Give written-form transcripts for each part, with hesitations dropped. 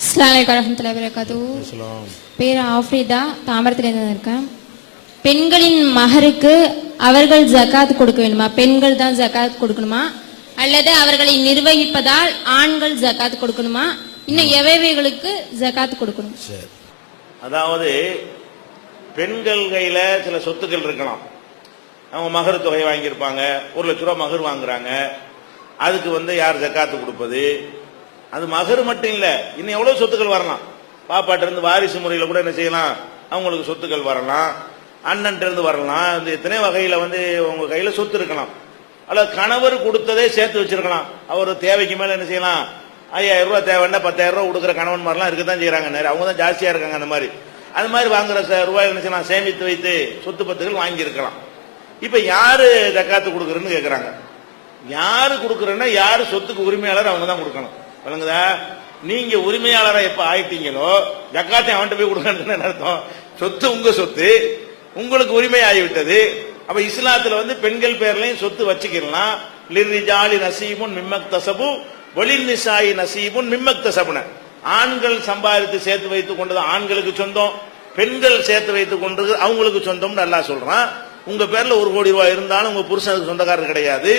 அஸ்ஸலாமு அலைக்கும் வரஹ்மத்துல்லாஹி வபரகாத்துஹு. பேர் ஆஃப்ரிதா, தாம்பரத்திலிருந்து இருக்கேன். பெண்களின் மகருக்கு அவர்கள் ஜகாத் கொடுக்க வேண்டுமா? பெண்கள் தான் ஜகாத் கொடுக்கணுமா, அல்லது அவர்களை நிர்வகிப்பதால் ஆண்கள் ஜகாத் கொடுக்கணுமா? இன்னும் எவைகளுக்கு ஜகாத் கொடுக்கணும்? அதாவது பெண்கள் கையில சில சொத்துக்கள் இருக்கலாம். அவங்க மகர் தொகை வாங்கியிருப்பாங்க, 1 லட்ச ரூபாய் மகர் வாங்குறாங்க. அதுக்கு யார் ஜக்காத்து கொடுப்பது? அது மகர் மட்டும் இல்ல, இன்னும் எவ்வளவு சொத்துக்கள் வரலாம். பாப்பாட்ட இருந்து வாரிசு முறையில் கூட என்ன செய்யலாம், அவங்களுக்கு சொத்துக்கள் வரலாம். அண்ணன் இருந்து வரலாம். எத்தனை வகையில உங்க கையில சொத்து இருக்கலாம். அல்லது கணவர் கொடுத்ததே சேர்த்து வச்சிருக்கலாம். அவர் தேவைக்கு மேல என்ன செய்யலாம், 5000 ரூபாய் தேவைன்னா 10,000 ரூபாய் கொடுக்குற கணவன் மாதிரிலாம் இருக்கத்தான் செய்யறாங்க. அவங்க தான் ஜாஸ்தியா இருக்காங்க. அந்த மாதிரி அது மாதிரி வாங்குற ரூபாய் என்ன செய்யலாம், சேமித்து வைத்து சொத்து பத்துகள் வாங்கி இருக்கலாம். இப்ப யாரு ஜக்காத்து கொடுக்குறன்னு கேக்குறாங்க. யாரு கொடுக்குறன்னா யாரு சொத்துக்கு உரிமையாளர் அவங்க தான் கொடுக்கணும். சொல்லுங்கதா, நீங்க உரிமையாளரை எப்ப ஆயிட்டீங்களோ ஜக்காத்தை அவன்கிட்ட போய் கொடுக்கணும்னு அர்த்தம். சொத்து உங்க சொத்து, உங்களுக்கு உரிமை ஆகிவிட்டது. அப்ப இஸ்லாத்துல பெண்கள் பேர்லயும் சொத்து வச்சுக்கலாம். லிர்ரிஜாலி நசீபுன் மிம்மக்தஸபு வலின்னிசாயி நசீபுன் மிம்மக்தஸபுன. ஆண்கள் சம்பாதித்து சேர்த்து வைத்துக் கொண்டது ஆண்களுக்கு சொந்தம், பெண்கள் சேர்த்து வைத்துக் கொண்டது அவங்களுக்கு சொந்தம்னு அல்லாஹ் சொல்றான். உங்க பேர்ல 1 கோடி ரூபாய் இருந்தாலும் உங்க புருஷனுக்கு சொந்தக்காரர் கிடையாது,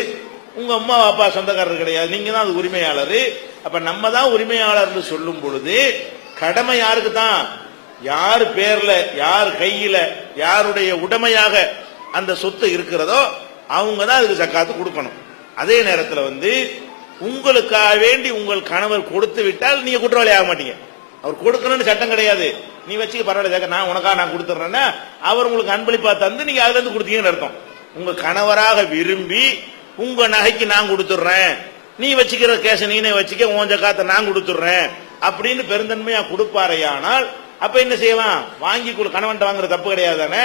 உங்க அம்மா அப்பா சொந்தக்காரர் கிடையாது, நீங்க தான் அது உரிமையாளர். அப்ப நம்ம தான் உரிமையாளர் சொல்லும் பொழுது கடமை யாருக்கு தான்? யார் பேர்ல, யார் கையில, யாருடைய உடைமையாக அந்த சொத்து இருக்கிறதோ அவங்க தான் அதுக்கு ஜக்காத்து கொடுக்கணும். அதே நேரத்தில் உங்களுக்காக வேண்டி உங்கள் கணவர் கொடுத்து விட்டால் நீங்க குற்றவாளி ஆக மாட்டீங்க. அவர் கொடுக்கணும்னு சட்டம் கிடையாது. நீ வச்சு பரவாயில்ல, நான் உனக்காக நான் கொடுத்துறேன்னா அவர் உங்களுக்கு அன்பளிப்பா தந்து நீங்க அதுல இருந்து கொடுத்தீங்கன்னு அர்த்தம். உங்க கணவராக விரும்பி உங்க நகைக்கு நான் கொடுத்துடுறேன், நீ வச்சுக்கிற கேஷ நீனே வச்சுக்க, உன் ஜக்காத்தை நான் கொடுத்துடுறேன் அப்படின்னு பெருந்தன்மையா கொடுப்பாரையானால் அப்ப என்ன செய்யலாம், வாங்கி கணவன் வாங்குற தப்பு கிடையாது தானே,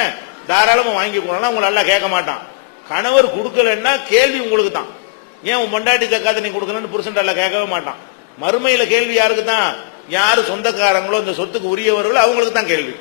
தாராளமா வாங்கி கொடுக்கலாம். உங்களை எல்லாம் கேட்க மாட்டான். கணவர் கொடுக்கலன்னா கேள்வி உங்களுக்கு தான். ஏன் உன் பொண்டாட்டி ஜக்காத்தை நீ கொடுக்கலன்னு புருஷன் எல்லாம் கேட்கவே மாட்டான். மறுமையில கேள்வி யாருக்கு தான்? யாரு சொந்தக்காரங்களோ இந்த சொத்துக்கு உரியவர்களோ அவங்களுக்கு தான் கேள்வி.